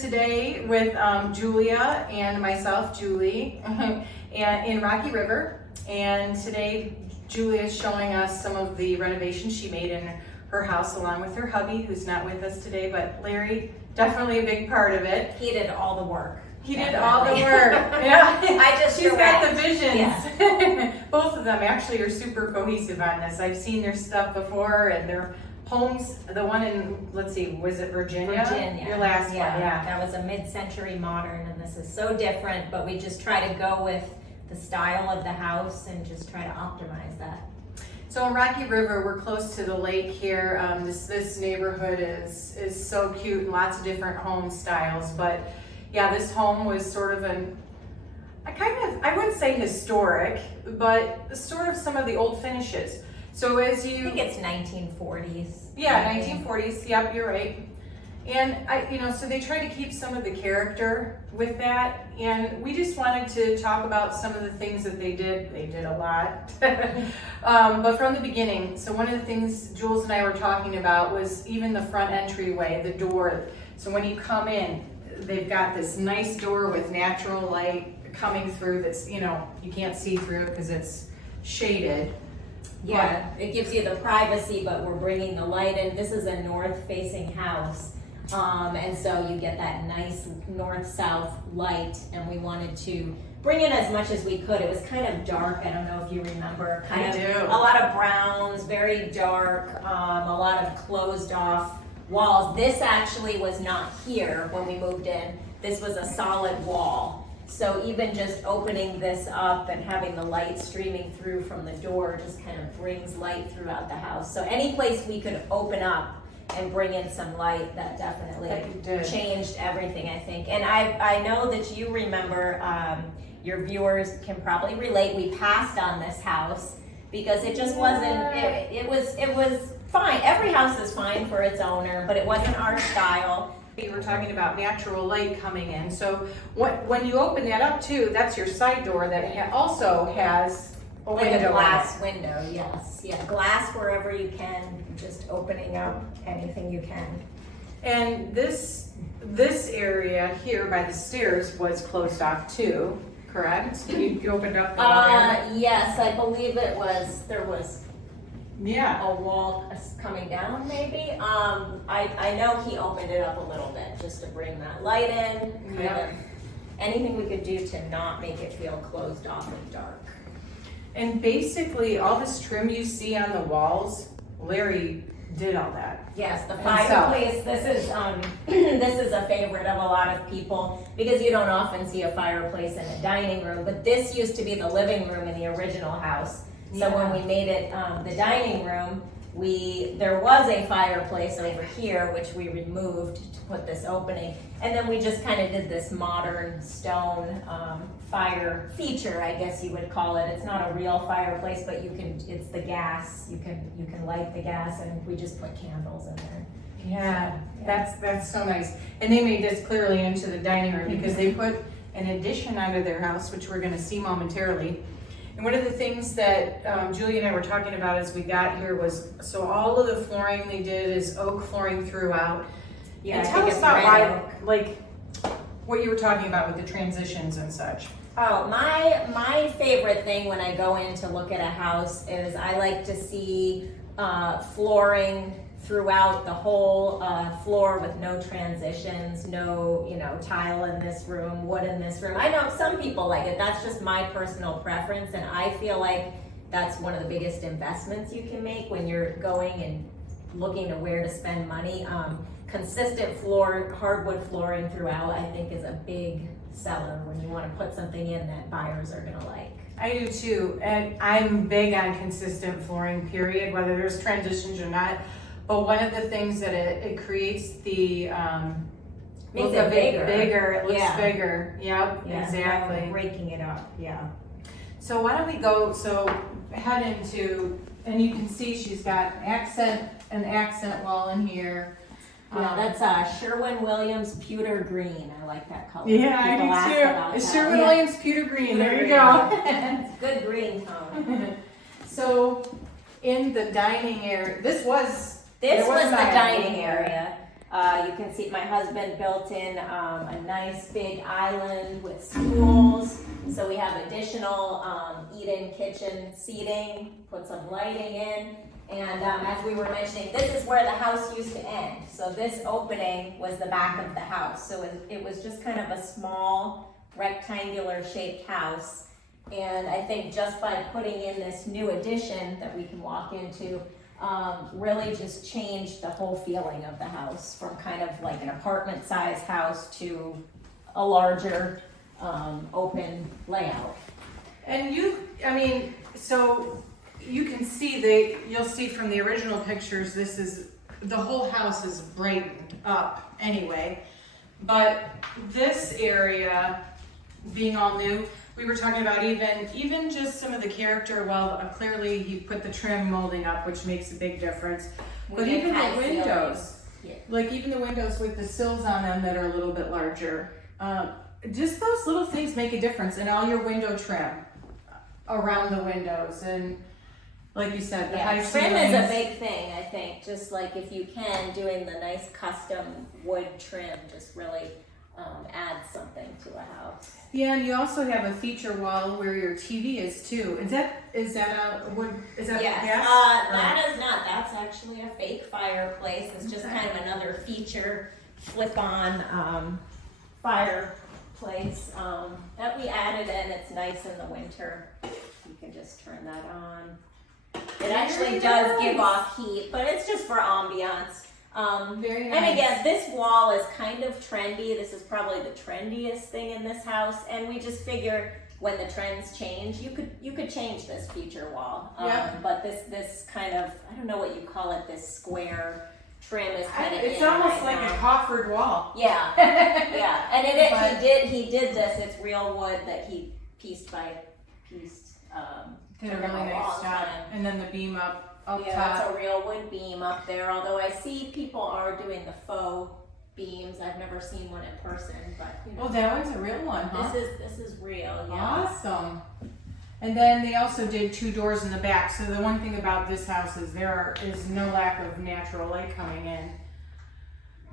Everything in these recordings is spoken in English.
today with Julia and myself, Julie, and in Rocky River. And today Julia is showing us some of the renovations she made in her house along with her hubby, who's not with us today, but Larry, definitely a big part of it. He did all the work. He did all the work. Yeah, she's got the visions. Yeah. Both of them actually are super cohesive on this. I've seen their stuff before and their homes. The one in, let's see, was it Virginia? Virginia. Your last one, yeah. That was a mid-century modern, and this is so different, but we just try to go with the style of the house and just try to optimize that. So in Rocky River, we're close to the lake here. This neighborhood is so cute and lots of different home styles. But yeah, this home was sort of I wouldn't say historic, but sort of some of the old finishes. So I think it's 1940s. Yeah, 1940s. Yep, you're right. And so they try to keep some of the character with that. And we just wanted to talk about some of the things that they did. They did a lot. But from the beginning, so one of the things Jules and I were talking about was even the front entryway, the door. So when you come in, they've got this nice door with natural light coming through that's, you can't see through it because it's shaded. Yeah, it gives you the privacy, but we're bringing the light in. This is a north-facing house. And so you get that nice north-south light, and we wanted to bring in as much as we could. It was kind of dark. I don't know if you remember. I do. A lot of browns, very dark, a lot of closed off walls. This actually was not here when we moved in. This was a solid wall. So even just opening this up and having the light streaming through from the door just kind of brings light throughout the house. So any place we could open up and bring in some light, that definitely changed everything, I think. And I know that you remember, your viewers can probably relate, we passed on this house because it just wasn't, it was fine. Every house is fine for its owner, but it wasn't our style. You were talking about natural light coming in. So when you open that up too, that's your side door that also has a like window. A glass window, yes. Yeah, glass wherever you can, just opening up anything you can. And this area here by the stairs was closed off too, correct? You opened up the wall there? Yes, I believe there was yeah, a wall coming down maybe. I know he opened it up a little bit just to bring that light in. Yeah. Anything we could do to not make it feel closed off and dark. And basically all this trim you see on the walls, Larry did all that. Yes, the fireplace, this is a favorite of a lot of people because you don't often see a fireplace in a dining room, but this used to be the living room in the original house. So when we made it the dining room, there was a fireplace over here, which we removed to put this opening. And then we just kind of did this modern stone fire feature, I guess you would call it. It's not a real fireplace, but it's the gas. You can light the gas, and we just put candles in there. Yeah, that's so nice. And they made this clearly into the dining room because they put an addition onto their house, which we're going to see momentarily. And one of the things that Julie and I were talking about as we got here was, so all of the flooring they did is oak flooring throughout. Yeah, and tell us about why, like what you were talking about with the transitions and such. Oh, my favorite thing when I go in to look at a house is I like to see flooring throughout the whole floor with no transitions, no tile in this room, wood in this room. I know some people like it. That's just my personal preference, and I feel like that's one of the biggest investments you can make when you're going and looking to where to spend money. Consistent hardwood flooring throughout, I think, is a big seller when you want to put something in that buyers are gonna like. I do too, and I'm big on consistent flooring, period, whether there's transitions or not. But one of the things that it creates the makes it bigger. It looks bigger. Yep, yeah, exactly. Breaking it up, yeah. So why don't we go? So head into, and you can see she's got an accent wall in here. Yeah, that's Sherwin-Williams Pewter Green. I like that color. Yeah, I do too. Sherwin-Williams Pewter Green. There you go. It's good green tone. So in the dining area, this was the dining area. You can see my husband built in a nice big island with stools. So we have additional eat-in kitchen seating, put some lighting in. And as we were mentioning, this is where the house used to end. So this opening was the back of the house. So it was just kind of a small rectangular shaped house. And I think just by putting in this new addition that we can walk into, really just changed the whole feeling of the house from kind of like an apartment size house to a larger open layout. And so you can see you'll see from the original pictures, the whole house is brightened up anyway. But this area being all new, we were talking about even just some of the character. Well, clearly he put the trim molding up, which makes a big difference. But even the windows, like even the windows with the sills on them that are a little bit larger, just those little things make a difference. And all your window trim around the windows, and like you said, the high trim ceilings. is a big thing, I think. Just like if you can, doing the nice custom wood trim just really adds something to a house. Yeah, and you also have a feature wall where your TV is too. Is that a wood? Is that Yes, gas? that is not. That's actually a fake fireplace. It's just kind of another feature flip-on fireplace that we added in. It's nice in the winter. You can just turn that on. It actually does give off heat, but it's just for ambiance. Very nice. And again, this wall is kind of trendy. This is probably the trendiest thing in this house, and we just figure when the trends change, you could change this feature wall. But this kind of, I don't know what you call it, this square trim is kind of it's almost like a coffered wall. Yeah, yeah. And he did this. It's real wood that he pieced by piece. Did a really nice job. And then the beam up top. That's a real wood beam up there. Although I see people are doing the faux beams. I've never seen one in person, but Oh, that one's a real one, huh? This is real. Yeah. Awesome. And then they also did 2 doors in the back. So the one thing about this house is there is no lack of natural light coming in,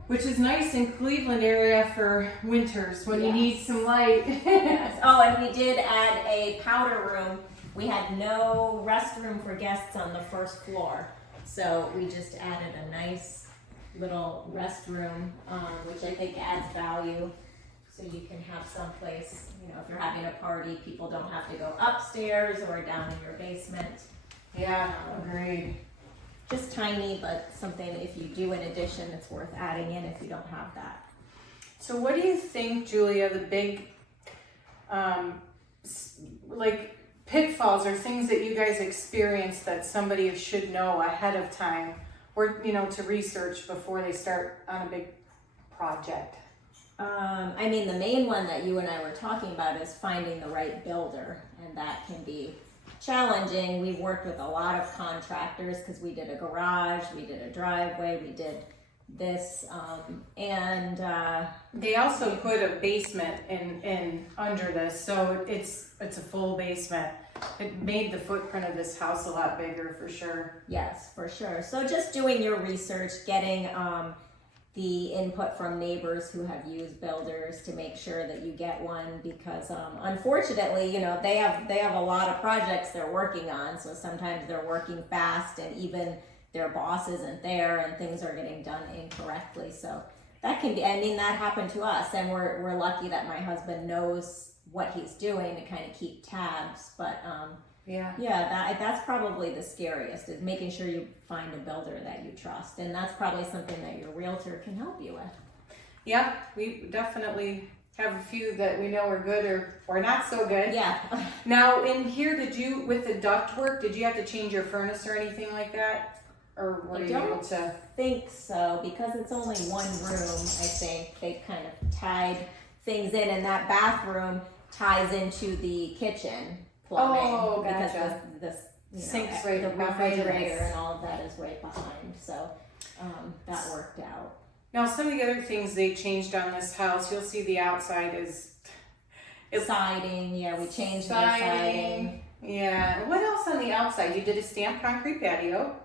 which is nice in Cleveland area for winters when you need some light. Yes. Oh, and we did add a powder room. We had no restroom for guests on the first floor, so we just added a nice little restroom, which I think adds value. So you can have someplace, if you're having a party, people don't have to go upstairs or down in your basement. Yeah, agreed. Just tiny, but something if you do an addition, it's worth adding in if you don't have that. So what do you think, Julia, the big, pitfalls or things that you guys experience that somebody should know ahead of time or, to research before they start on a big project? The main one that you and I were talking about is finding the right builder, and that can be challenging. We've worked with a lot of contractors because we did a garage, we did a driveway, we did this, and they also put a basement in under this, so it's a full basement. It made the footprint of this house a lot bigger for sure. Yes, for sure. So just doing your research, getting the input from neighbors who have used builders to make sure that you get one, because unfortunately, they have a lot of projects they're working on, so sometimes they're working fast and even their boss isn't there and things are getting done incorrectly. So that can be, that happened to us, and we're lucky that my husband knows what he's doing to kind of keep tabs. But that's probably the scariest, is making sure you find a builder that you trust, and that's probably something that your realtor can help you with. Yeah, we definitely have a few that we know are good or not so good. Yeah. Now in here, with the ductwork, did you have to change your furnace or anything like that? Or were you able to? I think so, because it's only one room. I think they kind of tied things in, and that bathroom ties into the kitchen plumbing. Oh, gotcha. Because the sinks the right refrigerator and all of that is right behind. So that worked out. Now, some of the other things they changed on this house, you'll see the outside is siding. Yeah, we changed the siding. Yeah. What else on the outside? You did a stamped concrete patio.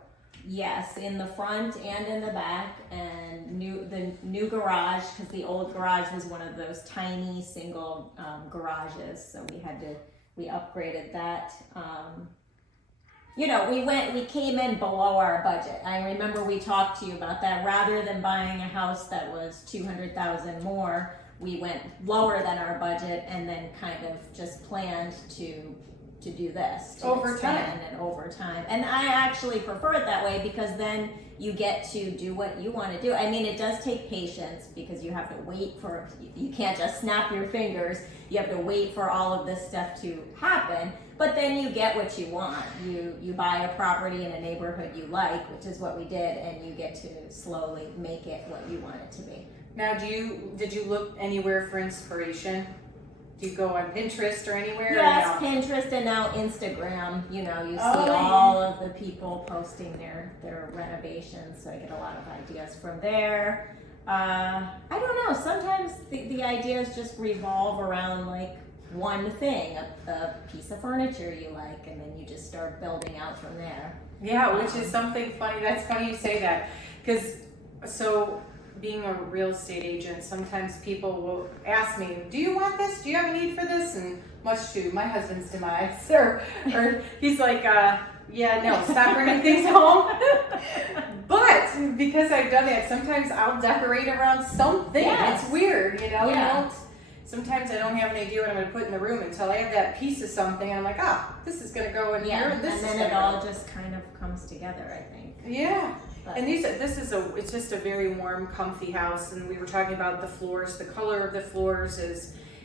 Yes, in the front and in the back, and the new garage, because the old garage was one of those tiny single garages, so we upgraded that. You know, we came in below our budget. I remember we talked to you about that. Rather than buying a house that was $200,000 more, we went lower than our budget and then kind of just planned to do this, to Over expand and over time. And I actually prefer it that way because then you get to do what you want to do. I mean, it does take patience because you have to wait for, you can't just snap your fingers. You have to wait for all of this stuff to happen, but then you get what you want. You buy a property in a neighborhood you like, which is what we did, and you get to slowly make it what you want it to be. Now, did you look anywhere for inspiration? Do you go on Pinterest or anywhere? Yes, or no? Pinterest and now Instagram. You know, you see Oh, all of the people posting their renovations, so I get a lot of ideas from there. I don't know, sometimes the ideas just revolve around like one thing, a piece of furniture you like, and then you just start building out from there. Yeah, which is something funny. That's funny you say that, because being a real estate agent, sometimes people will ask me, do you want this? Do you have a need for this? And much to my husband's demise, or he's like, yeah, no, stop bringing things home. But because I've done that, sometimes I'll decorate around something. Yes. It's weird, you know? Yeah. Sometimes I don't have an idea what I'm going to put in the room until I have that piece of something, and I'm like, this is going to go in here, and this and is then it gonna all go. just kind of comes together, I think. Yeah. But And it's just a very warm, comfy house. And we were talking about the floors. The color of the floors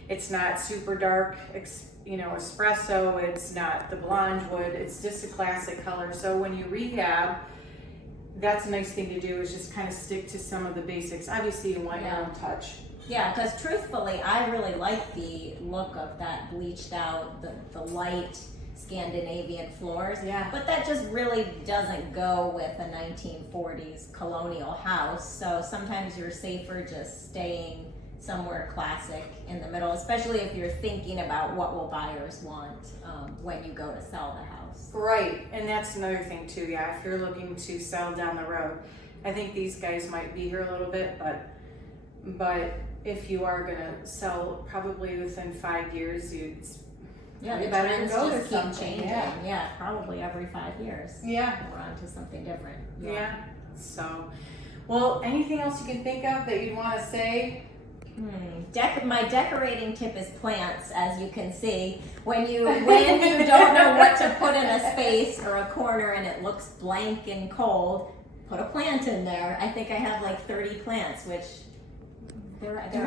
it's not super dark, espresso. It's not the blonde wood. It's just a classic color. So when you rehab, that's a nice thing to do, is just kind of stick to some of the basics. Obviously, you want your own touch. yeah, because truthfully, I really like the look of that bleached out, the light Scandinavian floors. Yeah. But that just really doesn't go with a 1940s colonial house. So sometimes you're safer just staying somewhere classic in the middle, especially if you're thinking about what will buyers want when you go to sell the house. Right, and that's another thing too. Yeah, if you're looking to sell down the road, I think these guys might be here a little bit, but if you are gonna sell probably within 5 years, Yeah, you the better trends go just to keep something, changing. yeah. Yeah, probably every 5 years. Yeah. We're on to something different. Yeah. So, well, anything else you can think of that you'd want to say? My decorating tip is plants, as you can see. When you don't know what to put in a space or a corner and it looks blank and cold, put a plant in there. I think I have like 30 plants, which they're adding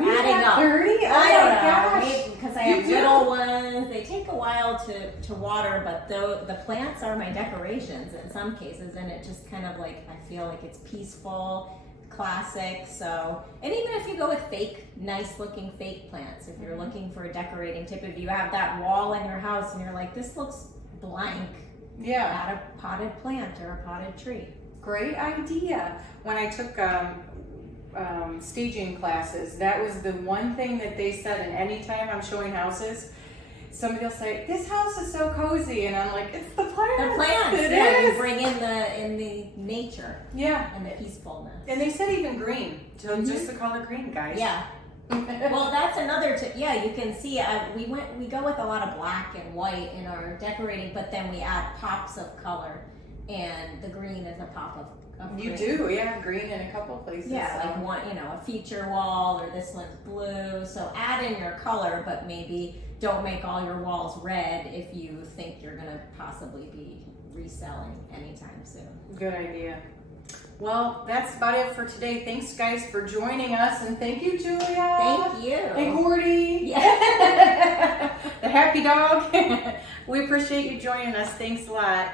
up. 30? Oh I don't my know, gosh. because I have little ones. They take a while to water, but the plants are my decorations in some cases, and it just kind of like, I feel like it's peaceful, classic. So, and even if you go with nice looking fake plants, if you're looking for a decorating tip, if you have that wall in your house and you're like, this looks blank, Yeah. add a potted plant or a potted tree. Great idea. When I took staging classes, that was the one thing that they said, and anytime I'm showing houses, somebody will say, this house is so cozy, and I'm like, it's the plants. The plants, It yeah, is. you bring in the nature Yeah. and the peacefulness. And they said even green, so just the color green, guys. Yeah. Well, that's another tip. Yeah, you can see we go with a lot of black and white in our decorating, but then we add pops of color, and the green is a pop of You green. do, yeah, green in a couple places. Yeah, so. like one, a feature wall, or this one's blue. So add in your color, but maybe don't make all your walls red if you think you're gonna possibly be reselling anytime soon. Good idea. Well, that's about it for today. Thanks, guys, for joining us, and thank you, Julia. Thank you. And Gordy. Yeah. The happy dog. We appreciate you joining us. Thanks a lot.